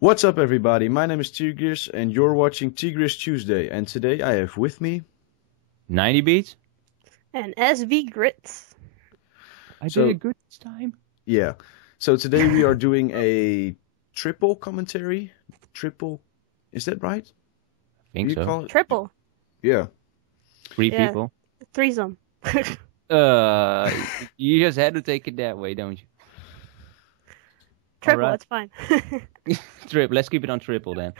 What's up, everybody? My name is T-Grizz, and you're watching T-Grizz Tuesday. And today I have with me. NinetyBeats? And SV Gritz. I did it good this time. Yeah. So today we are doing a triple commentary. Triple. Is that right? I think so. Call it? Triple. Yeah. Three Yeah. people. Threesome. You just had to take it that way, don't you? Triple, Alright. it's fine. Triple. Let's keep it on triple then.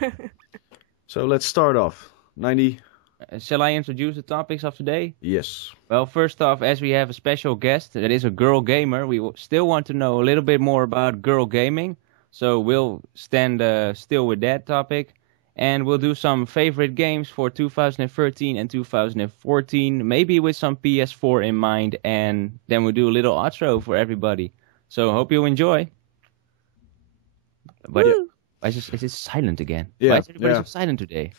So let's start off. 90. Shall I introduce the topics of today? Yes. Well, first off, as we have a special guest that is a girl gamer, we still want to know a little bit more about girl gaming. So we'll stand still with that topic. And we'll do some favorite games for 2013 and 2014, maybe with some PS4 in mind. And then we'll do a little outro for everybody. So hope you enjoy. But it's just silent again. Yeah, Why is everybody yeah. so silent today?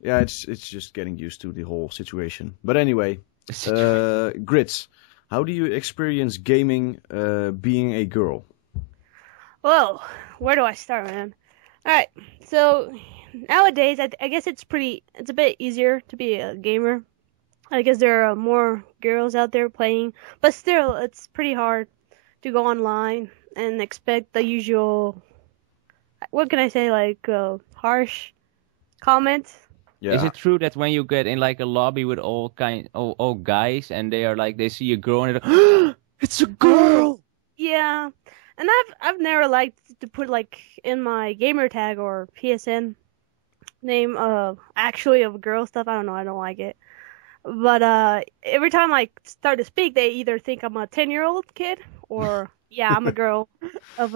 Yeah, it's just getting used to the whole situation. But anyway, Gritz, how do you experience gaming being a girl? Whoa, where do I start, man? Alright, so nowadays, I guess it's a bit easier to be a gamer. I guess there are more girls out there playing, but still, it's pretty hard to go online and expect the usual, what can I say, like, harsh comments. Yeah. Is it true that when you get in like a lobby with all guys and they are like they see a girl and they're like, it's a girl? Yeah, and I've never liked to put like in my gamer tag or PSN name actually of girl stuff. I don't know, I don't like it. But every time I start to speak, they either think I'm a 10-year-old kid or yeah, I'm a girl of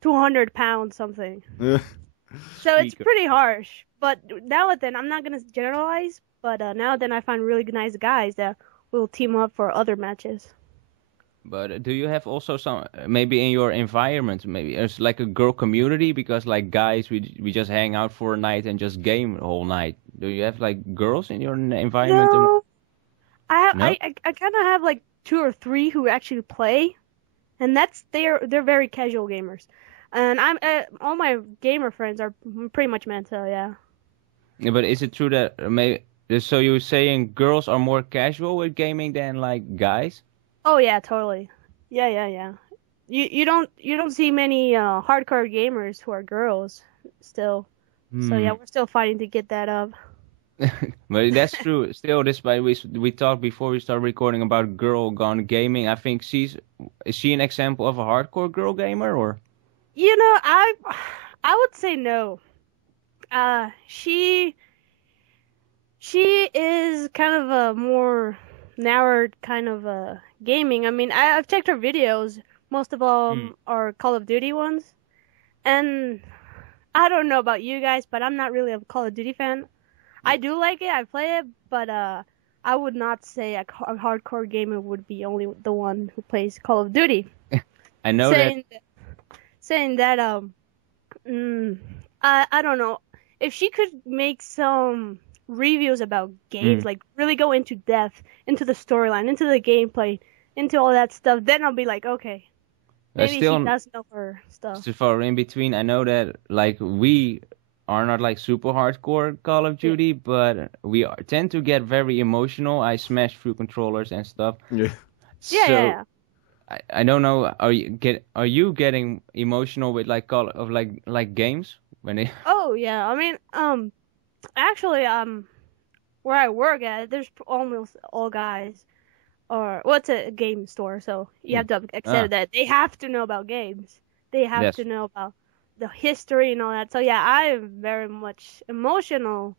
200 pounds something. So it's pretty harsh. But now and then, I'm not gonna generalize, but now and then I find really nice guys that will team up for other matches. But do you have also some maybe in your environment maybe there's like a girl community because like guys we just hang out for a night and just game the whole night. Do you have like girls in your environment? No, No? I kind of have like 2 or 3 who actually play, and they're very casual gamers, and I'm all my gamer friends are pretty much men, so yeah. Yeah, but is it true that maybe so you're saying girls are more casual with gaming than like guys? Oh yeah, totally. Yeah. You don't see many hardcore gamers who are girls still. So yeah, we're still fighting to get that up. But that's true. Still, despite we talked before we started recording about girl gone gaming, I think is she an example of a hardcore girl gamer or? You know, I would say no. She is kind of a more narrowed kind of gaming. I mean, I've checked her videos. Most of all are Call of Duty ones, and I don't know about you guys, but I'm not really a Call of Duty fan. I do like it, I play it, but I would not say a hardcore gamer would be only the one who plays Call of Duty. I know saying that I don't know. If she could make some reviews about games, like really go into depth, into the storyline, into the gameplay, into all that stuff, then I'll be like, okay, maybe she does know her stuff. So far in between, I know that like we are not like super hardcore Call of Duty, but we tend to get very emotional. I smash through controllers and stuff. Yeah. Yeah. I don't know. Are you getting emotional with like like games when they? Oh yeah, I mean, actually, where I work at, there's almost all guys, or well, it's a game store, so you have to accept that they have to know about games. They have to know about the history and all that. So yeah, I'm very much emotional,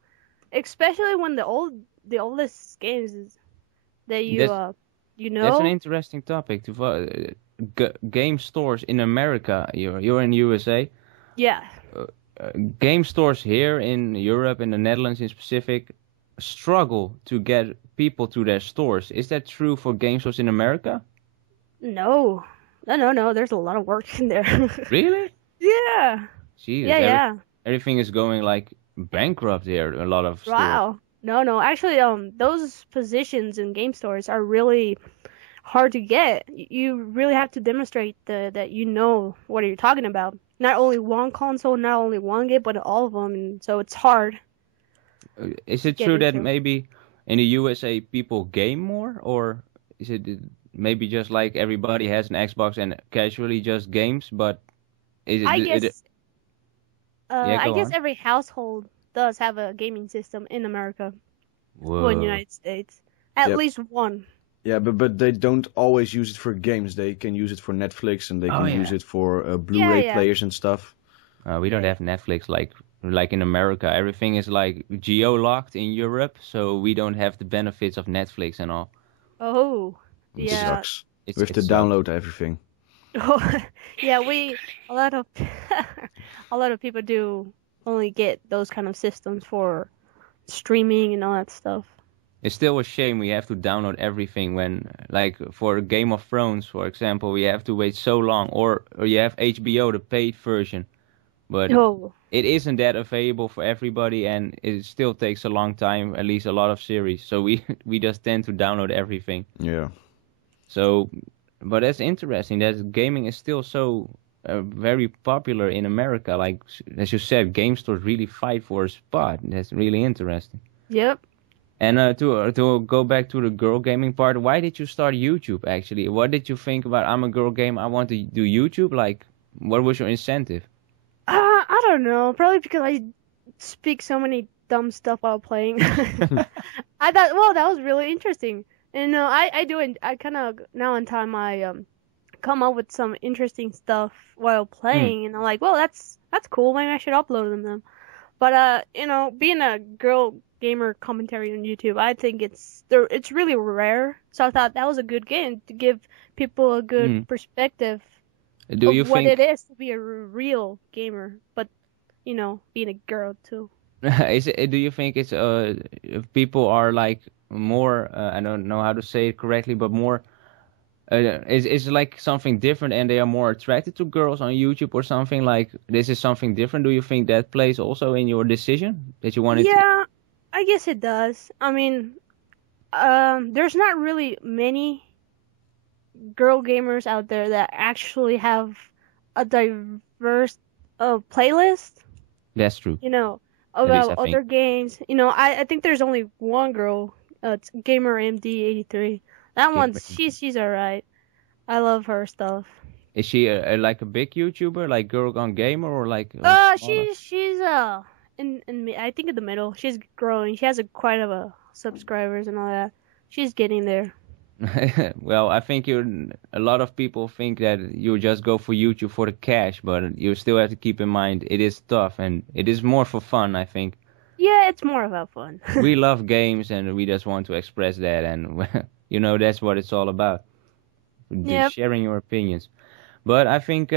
especially when the oldest games is that you know. That's an interesting topic to game stores in America. You're in USA. Yeah. Game stores here in Europe, in the Netherlands in specific, struggle to get people to their stores. Is that true for game stores in America? No. There's a lot of work in there. Really? Yeah. Jeez, Yeah. Everything is going like bankrupt here. A lot of stores. Wow. No. Actually, those positions in game stores are really hard to get. You really have to demonstrate that you know what you're talking about. not only one console, not only one game, but all of them, and so it's hard. Is it Get true that into. maybe in the USA people game more, or is it maybe just like everybody has an Xbox and casually just games? But is I it guess yeah, I go guess on. every household does have a gaming system in America or in the Whoa. United States. At Yep. least one. Yeah, but they don't always use it for games. They can use it for Netflix and they Oh, can yeah. use it for Blu-ray Yeah. players and stuff. We don't Yeah. have Netflix like in America. Everything is like geo-locked in Europe, so we don't have the benefits of Netflix and all. Oh, It yeah. sucks. It's, We have it to sucks. download everything. Yeah, a lot of a lot of people do only get those kind of systems for streaming and all that stuff. It's still a shame we have to download everything when, like, for Game of Thrones, for example, we have to wait so long, or you have HBO, the paid version, but Oh, it isn't that available for everybody, and it still takes a long time, at least a lot of series, so we just tend to download everything. Yeah. So, but that's interesting, that gaming is still so very popular in America, like, as you said, game stores really fight for a spot. That's really interesting. yep. And to go back to the girl gaming part, why did you start YouTube actually? What did you think about I'm a girl gamer, I want to do YouTube? Like, what was your incentive? I don't know. Probably because I speak so many dumb stuff while playing. I thought, well, that was really interesting. And I do it. I kind of now in time I come up with some interesting stuff while playing, and I'm like, well, that's cool. Maybe I should upload them. But being a girl gamer commentary on YouTube, I think it's really rare. So I thought that was a good game to give people a good perspective Do of you what think it is to be a real gamer, but being a girl too. do you think it's if people are like more I don't know how to say it correctly, but more is like something different and they are more attracted to girls on YouTube or something, like this is something different? Do you think that plays also in your decision that you wanted to? Yeah, I guess it does. I mean, there's not really many girl gamers out there that actually have a diverse playlist, That's true. At least I about other think. games. I think there's only one girl, it's Gamer MD83. That one, she's alright. I love her stuff. Is she like a big YouTuber, like Girl Gone Gamer, or like? She's I think in the middle. She's growing. She has quite a subscribers and all that. She's getting there. Well, I think a lot of people think that you just go for YouTube for the cash, but you still have to keep in mind it is tough and it is more for fun, I think. Yeah, it's more about fun. We love games and we just want to express that, and that's what it's all about. Yep. Sharing your opinions. But I think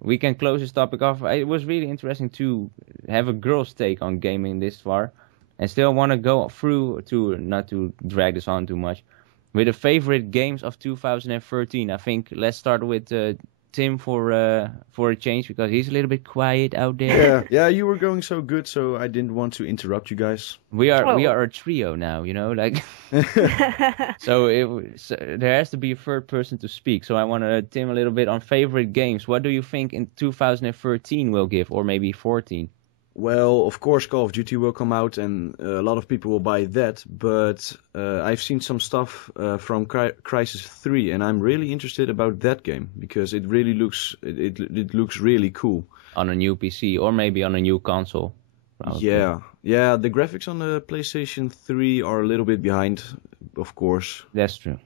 we can close this topic off. It was really interesting to have a girl's take on gaming this far, and still want to go through to not to drag this on too much. With the favorite games of 2013, I think let's start with Tim for a change, because he's a little bit quiet out there. Yeah, you were going so good, so I didn't want to interrupt you guys. We are Oh. a trio now, like. So there has to be a third person to speak. So I want to Tim a little bit on favorite games. What do you think in 2013 will give, or maybe 14? Well, of course, Call of Duty will come out, and a lot of people will buy that. But I've seen some stuff from Crysis 3, and I'm really interested about that game because it really looks it looks really cool. On a new PC or maybe on a new console. Probably. Yeah. The graphics on the PlayStation 3 are a little bit behind, of course. That's true.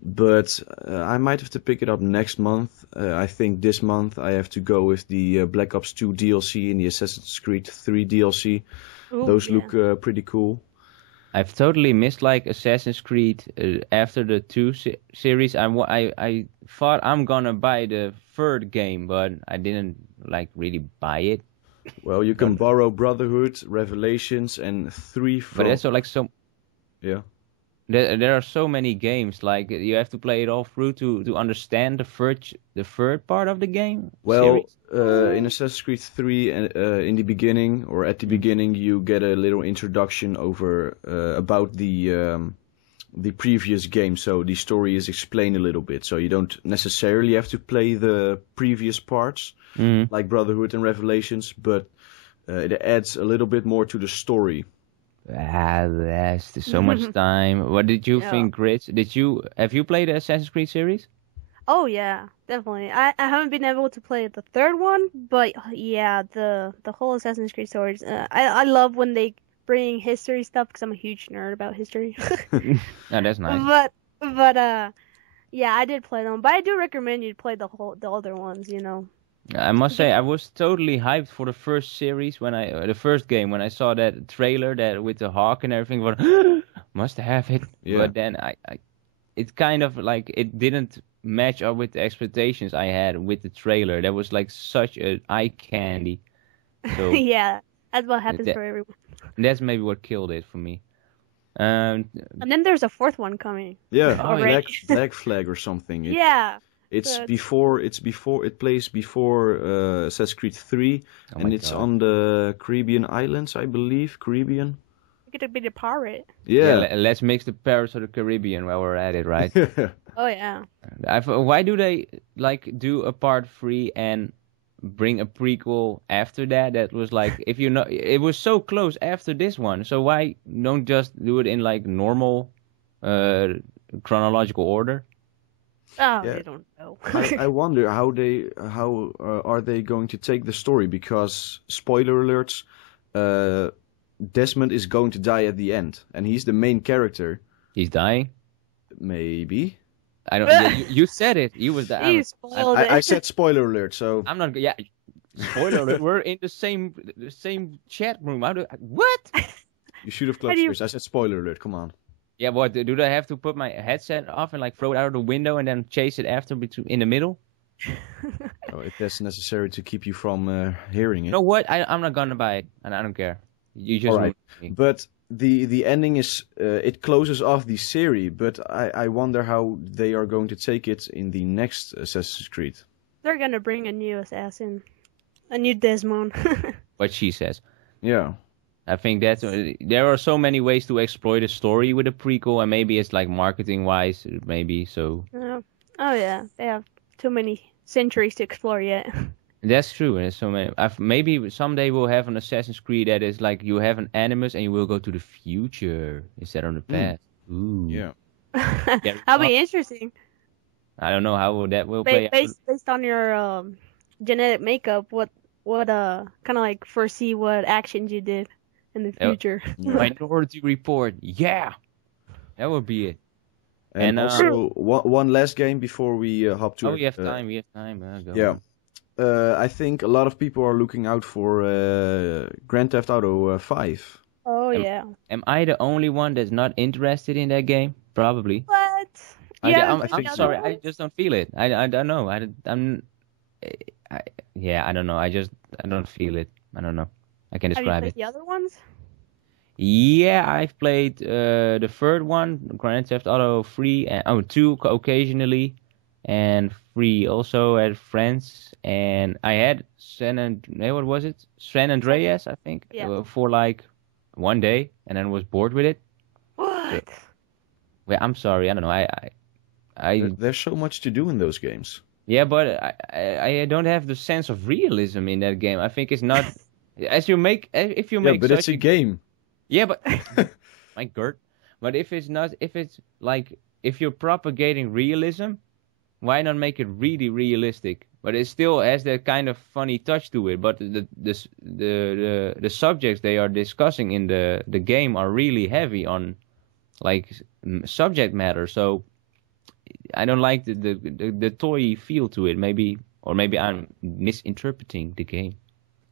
But I might have to pick it up next month. I think this month I have to go with the Black Ops 2 DLC and the Assassin's Creed 3 DLC. Ooh, Those yeah. look pretty cool. I've totally missed like Assassin's Creed after the 2 series. I thought I'm gonna buy the third game, but I didn't like really buy it. Well, you can borrow Brotherhood, Revelations, and 3 from... But there's so like so. Yeah. There are so many games, like you have to play it all through to understand the third part of the game. Well, series? in Assassin's Creed 3, in the beginning, or at the beginning, you get a little introduction over about the the previous game, so the story is explained a little bit. So you don't necessarily have to play the previous parts, like Brotherhood and Revelations, but it adds a little bit more to the story. That's so much time. What did you think, Gritz? Have you played the Assassin's Creed series? Oh yeah, definitely. I haven't been able to play the third one, but yeah, the whole Assassin's Creed stories. I love when they bring history stuff because I'm a huge nerd about history. Oh, that's nice. But yeah, I did play them. But I do recommend you play the other ones. You know. I must say, I was totally hyped for the first series the first game when I saw that trailer that with the hawk and everything. But must have it. Yeah. But then it kind of like it didn't match up with the expectations I had with the trailer. That was like such an eye candy. So yeah, that's what happens for everyone. That's maybe what killed it for me. And then there's a fourth one coming. Yeah, Black Flag or something. It plays before Assassin's Creed 3, and it's on the Caribbean islands, I believe. Caribbean. You get to be the pirate. Yeah. Let's mix the Pirates of the Caribbean while we're at it, right? Oh yeah. Why do they do a part 3 and bring a prequel after that? That was like, if you know, it was so close after this one. So why don't just do it in like normal chronological order? Oh, I don't know. I wonder how are they going to take the story, because spoiler alerts, Desmond is going to die at the end, and he's the main character. He's dying? Maybe. I don't. You said it. You was the. I said spoiler alert, so I'm not. Yeah, spoiler alert. We're in the same chat room. What? You should have closed yours. I said spoiler alert. Come on. Yeah, what? Do I have to put my headset off and like throw it out of the window and then chase it after in the middle? If that's necessary to keep you from hearing it. You know what? I'm not gonna buy it, and I don't care. You just. All right. But the ending is it closes off the series, but I wonder how they are going to take it in the next Assassin's Creed. They're gonna bring a new assassin, a new Desmond. What she says. Yeah. I think that there are so many ways to exploit a story with a prequel, and maybe it's like marketing wise, maybe so. Oh yeah, they have too many centuries to explore yet. That's true. There's so many. Maybe someday we'll have an Assassin's Creed that is like you have an Animus and you will go to the future instead of the past. Ooh. Yeah. That'll be interesting. I don't know how that will play out. Based on your genetic makeup, what kind of like foresee what actions you did in the future. Minority Report. Yeah. That would be it. And also one last game before we hop to. Oh, we have time. Go yeah. on. I think a lot of people are looking out for Grand Theft Auto 5. Oh, yeah. Am I the only one that's not interested in that game? Probably. What? I'm sorry. I just don't feel it. I don't know. I don't know. I don't feel it. I don't know. I can describe Have you played the other ones? Yeah, I've played the third one, Grand Theft Auto 3, and 2 occasionally, and 3 also at friends, and I had San Andreas, I think, for like one day, and then was bored with it. What? Well, I'm sorry, I don't know. There's so much to do in those games. Yeah, but I don't have the sense of realism in that game. I think it's not if you make. Yeah, but it's a game. Yeah, but my God. But if you're propagating realism, why not make it really realistic? But it still has that kind of funny touch to it. But the subjects they are discussing in the game are really heavy on like subject matter. So I don't like the toy feel to it. Maybe I'm misinterpreting the game.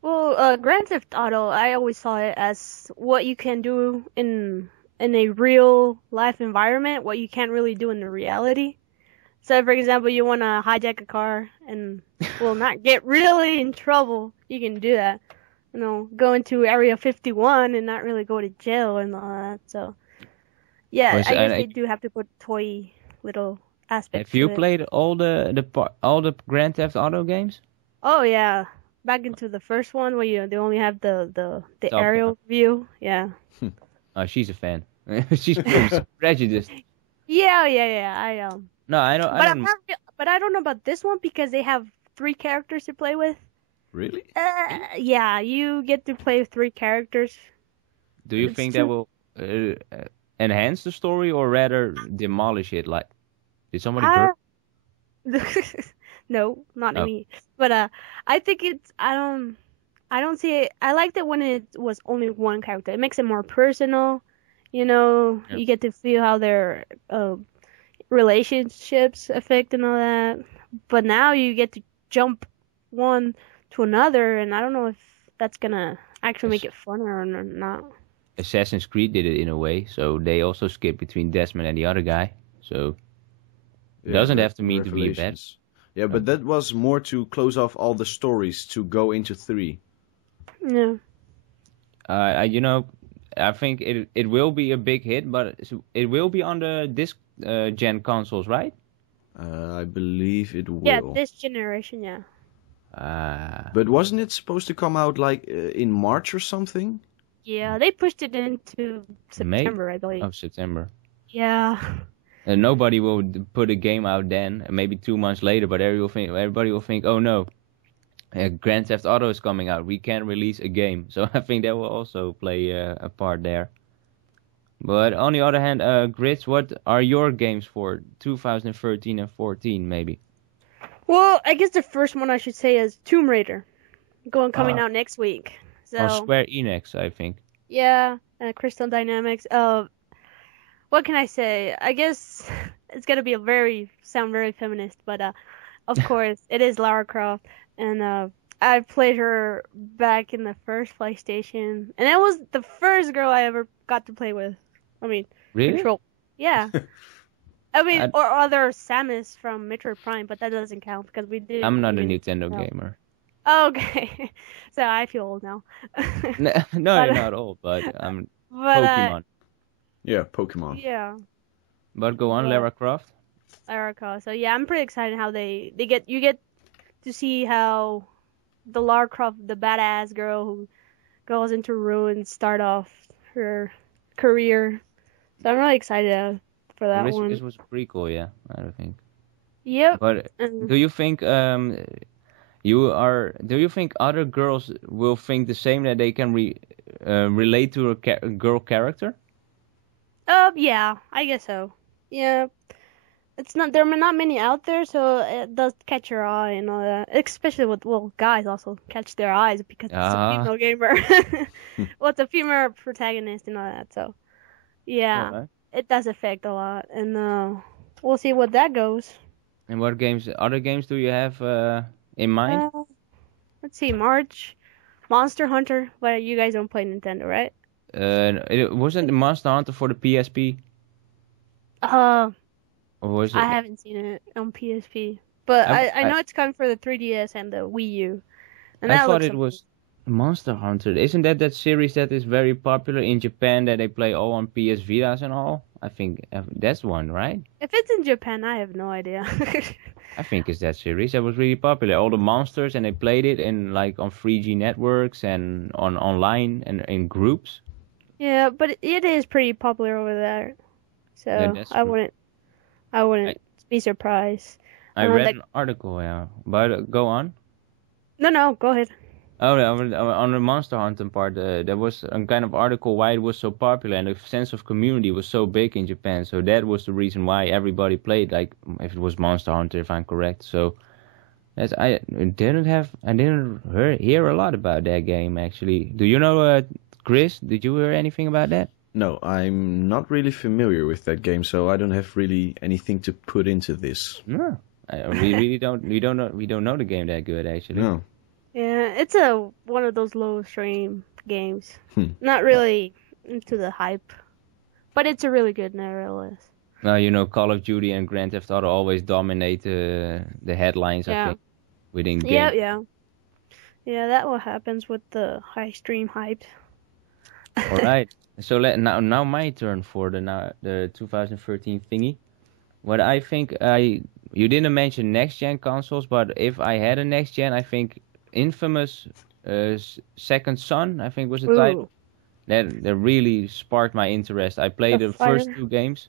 Well, Grand Theft Auto, I always saw it as what you can do in a real life environment, what you can't really do in the reality. So, for example, you want to hijack a car and not get really in trouble, you can do that. You know, go into Area 51 and not really go to jail and all that. So, yeah, I guess they do have to put toy little aspects. Have you played all the Grand Theft Auto games? Oh yeah. Back into the first one where they only have the aerial view. Yeah. Oh, she's a fan. She's prejudiced. Yeah. I No, I don't. I But I'm don't. not. But I don't know about this one because they have 3 characters to play with. Really? Yeah, you get to play with 3 characters. Do you It's think true. that will enhance the story or rather demolish it? Like, did somebody burp? No, not Oh. me. But I think it's. I don't see it. I liked it when it was only one character. It makes it more personal. Yeah. You get to feel how their relationships affect and all that. But now you get to jump one to another, and I don't know if that's gonna actually make it funner or not. Assassin's Creed did it in a way, so they also skip between Desmond and the other guy. So it doesn't have to mean to be bad. Revelations. Yeah, but that was more to close off all the stories to go into 3. Yeah. I think it will be a big hit, but it will be on the this gen consoles, right? I believe it will. Yeah, this generation, yeah. But wasn't it supposed to come out like in March or something? Yeah, they pushed it into September, I believe. Oh, September. Yeah. And nobody will put a game out then, maybe 2 months later, but everybody will think, oh no, Grand Theft Auto is coming out. We can't release a game. So I think that will also play a part there. But on the other hand, Gritz, what are your games for 2013 and 14 maybe? Well, I guess the first one I should say is Tomb Raider, coming out next week. So Or Square Enix, I think. yeah, Crystal Dynamics. What can I say? I guess it's gonna be sound very feminist, but of course it is Lara Croft, and I played her back in the first PlayStation, and it was the first girl I ever got to play with. I mean, Really? Control. Yeah. I mean, or other Samus from Metroid Prime, but that doesn't count because we did. I'm not a Nintendo gamer. Okay, so I feel old now. No, you're not old, but I'm Pokemon. Yeah, Pokemon. Yeah. But go on, Lara Croft. Lara Croft. So yeah, I'm pretty excited how you get to see how the Lara Croft, the badass girl who goes into ruins, start off her career. So I'm really excited for that one. This was pretty cool, yeah, I think. Yep. But do you think do you think other girls will think the same, that they can relate to a girl character? Yeah, I guess so. Yeah. There are not many out there, so it does catch your eye and all that. Especially with, guys also catch their eyes because it's a female gamer. Well, it's a female protagonist and all that, so yeah, it does affect a lot, and we'll see what that goes. And what other games do you have in mind? Let's see, March, Monster Hunter, but you guys don't play Nintendo, right? It wasn't Monster Hunter for the PSP? Or was it? I haven't seen it on PSP, but I know it's coming for the 3DS and the Wii U. And I thought it was Monster Hunter. Isn't that series that is very popular in Japan, that they play all on PS Vitas and all? I think that's one, right? If it's in Japan, I have no idea. I think it's that series that was really popular. All the monsters, and they played it in like on 3G networks and online and in groups. Yeah, but it is pretty popular over there, so yeah, I wouldn't be surprised. I read an article, yeah, but go on. No, go ahead. Oh, on the Monster Hunter part, there was a kind of article why it was so popular, and the sense of community was so big in Japan. So that was the reason why everybody played, like, if it was Monster Hunter, if I'm correct. So I didn't hear a lot about that game, actually. Do you know, Chris? Did you hear anything about that? No, I'm not really familiar with that game, so I don't have really anything to put into this. No, we really don't. We don't know the game that good, actually. No. Yeah, it's one of those low stream games. Not really into the hype, but it's a really good nevertheless. Well, Call of Duty and Grand Theft Auto always dominate the headlines, I think, within games. Yeah, that what happens with the high stream hype. All right. So now my turn for the 2013 thingy. What I think you didn't mention next gen consoles, but if I had a next gen, I think Infamous Second Son, I think was the title. That really sparked my interest. I played the fire. first 2 games.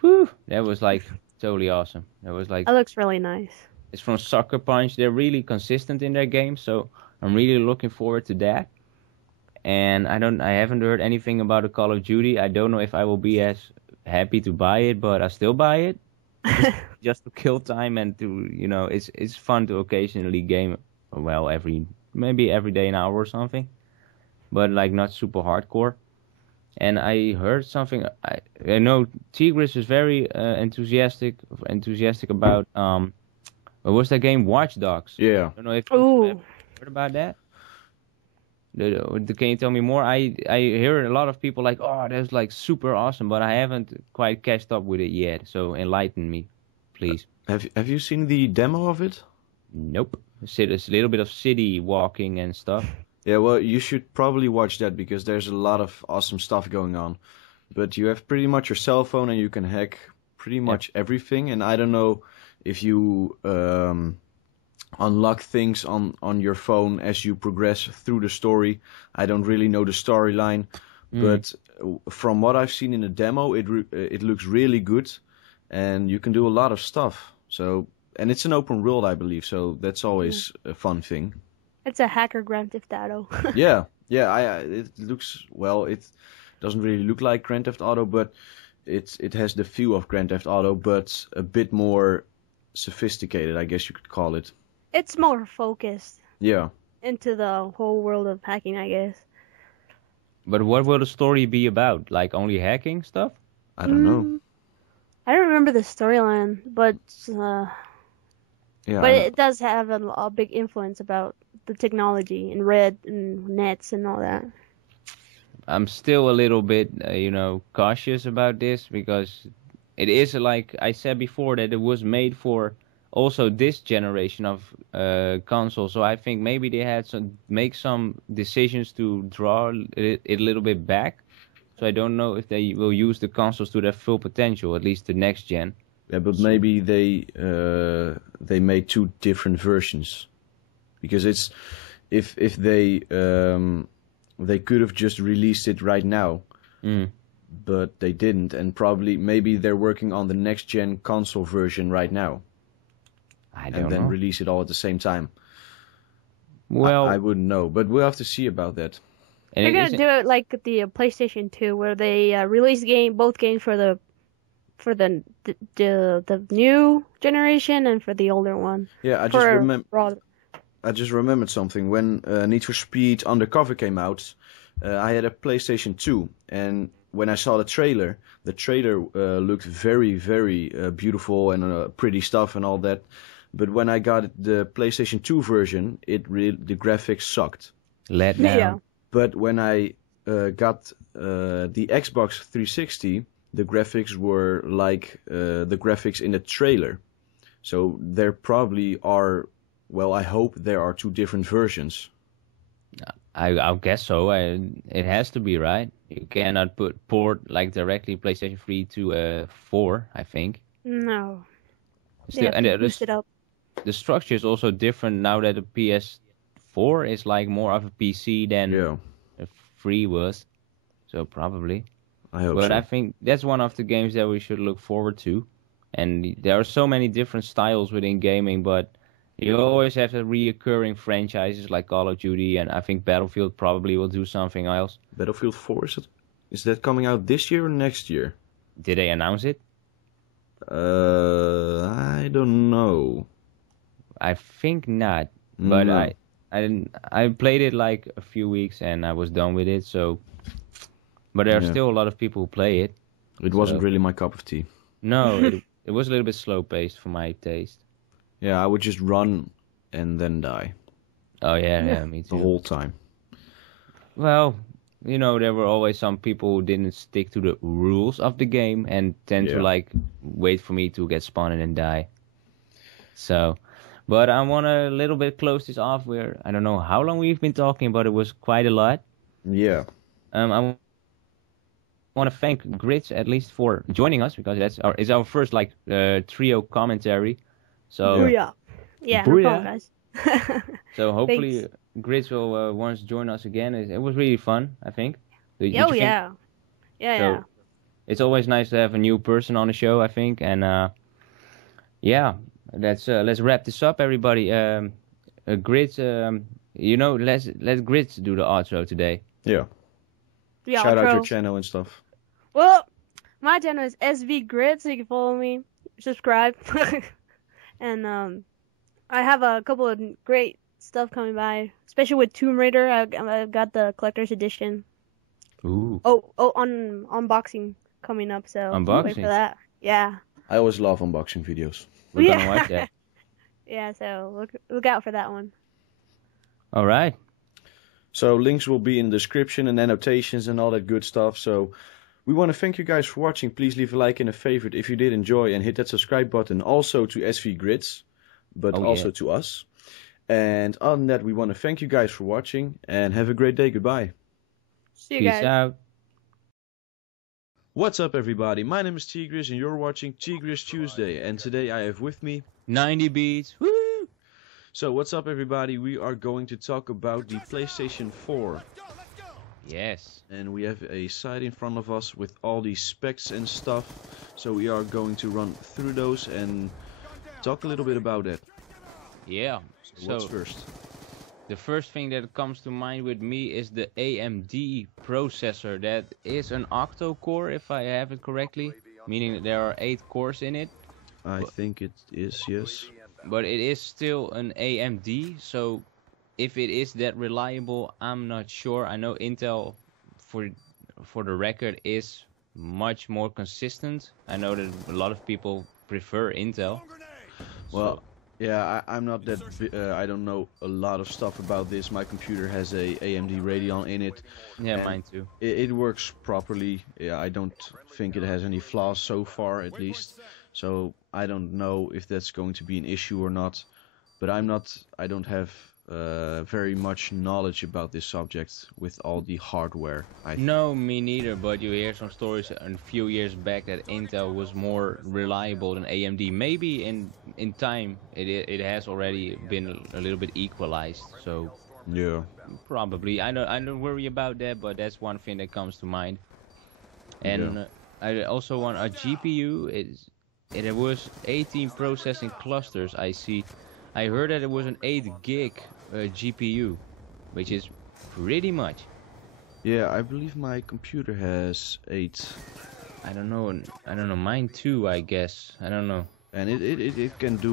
Whew, that was like totally awesome. That was like That looks really nice. it's from Sucker Punch. They're really consistent in their games, so I'm really looking forward to that. And I haven't heard anything about a Call of Duty. I don't know if I will be as happy to buy it, but I still buy it just to kill time and to, you know, it's fun to occasionally game, well, maybe every day an hour or something, but like not super hardcore. And I heard something. I know T-Grizz is very enthusiastic about what was that game, Watch Dogs? Yeah. I don't know if you have heard about that. Can you tell me more? I hear a lot of people like, oh, that's like super awesome, but I haven't quite catched up with it yet. So enlighten me, please. Have you seen the demo of it? Nope. It's a little bit of city walking and stuff. Yeah, well, you should probably watch that because there's a lot of awesome stuff going on. But you have pretty much your cell phone and you can hack pretty much everything. And I don't know if you unlock things on your phone as you progress through the story. I don't really know the storyline, but from what I've seen in the demo, it looks really good, and you can do a lot of stuff. So, and it's an open world, I believe. So that's always a fun thing. It's a hacker Grand Theft Auto. Yeah. It looks, well, it doesn't really look like Grand Theft Auto, but it has the feel of Grand Theft Auto, but a bit more sophisticated, I guess you could call it. It's more focused. Yeah. Into the whole world of hacking, I guess. But what will the story be about? Like only hacking stuff? I don't know. I don't remember the storyline, but it does have a big influence about the technology and red and nets and all that. I'm still a little bit, cautious about this because it is, like I said before, that it was made for also this generation of consoles. So I think maybe they had to make some decisions to draw it a little bit back. So I don't know if they will use the consoles to their full potential, at least the next gen. Yeah, but maybe they made 2 different versions, because it's if they could have just released it right now, but they didn't, and probably maybe they're working on the next gen console version right now. I don't know. And then release it all at the same time. Well, I wouldn't know, but we'll have to see about that. And they're gonna do it like the PlayStation 2, where they release both games for the new generation and for the older one. Yeah, I just remembered something. When Need for Speed Undercover came out, I had a PlayStation 2, and when I saw the trailer looked very, very beautiful and pretty stuff and all that. But when I got the PlayStation 2 version, the graphics sucked. Let down. Yeah. But when I got the Xbox 360, the graphics were like the graphics in the trailer. So there probably are, well, I hope there are 2 different versions. I'll guess so. It has to be, right? You cannot port like directly PlayStation 3 to 4, I think. No. Still, and boost it up. The structure is also different now that the PS4 is like more of a PC than a 3 was. So probably. I hope But so. I think that's one of the games that we should look forward to. And there are so many different styles within gaming, but you always have the reoccurring franchises like Call of Duty, and I think Battlefield probably will do something else. Battlefield 4, is that coming out this year or next year? Did they announce it? I don't know. I think not. But No. I played it like a few weeks and I was done with it. So, but there are still a lot of people who play it. It wasn't really my cup of tea. No, it was a little bit slow paced for my taste. Yeah, I would just run and then die Oh yeah, me too. the whole time. Well, there were always some people who didn't stick to the rules of the game and tend to like wait for me to get spawned and die. So, but I want to a little bit close this off. I don't know how long we've been talking, but it was quite a lot. Yeah. I want to thank Gritz at least for joining us, because it's our first like trio commentary. So Booyah. Yeah, no problem, guys. So hopefully Gritz will once join us again. It was really fun, I think. Oh yeah, yeah. It's always nice to have a new person on the show, I think, and yeah, let's wrap this up, everybody. Gritz, let Gritz do the outro today. Yeah. Shout out your channel and stuff. Well, my channel is SVGritz, so you can follow me, subscribe, and I have a couple of great stuff coming by, especially with Tomb Raider. I've got the collector's edition. Ooh. Oh, unboxing coming up, so unboxing. Wait for that. Yeah. I always love unboxing videos. We're gonna watch that. Yeah, so look out for that one. All right. So links will be in the description and annotations and all that good stuff. So we want to thank you guys for watching. Please leave a like and a favorite if you did enjoy, and hit that subscribe button. Also to SVGritz, but also to us. And other than that, we want to thank you guys for watching and have a great day. Goodbye. See you guys. Peace out. What's up, everybody? My name is T-Grizz and you're watching T-Grizz Tuesday. And today I have with me 90Beats. Woo! So what's up, everybody? We are going to talk about the PlayStation 4. Yes. And we have a site in front of us with all the specs and stuff. So we are going to run through those and talk a little bit about that. Yeah. So what's first? The first thing that comes to mind with me is the AMD processor. That is an octo-core, if I have it correctly, meaning that there are 8 cores in it. I think it is, yes. But it is still an AMD, so if it is that reliable, I'm not sure. I know Intel, for the record, is much more consistent. I know that a lot of people prefer Intel. Well, yeah, I'm not that. I don't know a lot of stuff about this. My computer has a AMD Radeon in it. Yeah, mine too. It works properly. Yeah, I don't think it has any flaws so far, at least. So I don't know if that's going to be an issue or not. But I don't have very much knowledge about this subject with all the hardware. No, me neither, but you hear some stories a few years back that Intel was more reliable than AMD. Maybe in time it has already been a little bit equalized, so yeah, probably. I don't worry about that, but that's one thing that comes to mind. And I also want a GPU. It was 18 processing clusters. I heard that it was an 8 gig GPU, which is pretty much. Yeah, I believe my computer has 8. I don't know. Mine too, I guess. I don't know. And it can do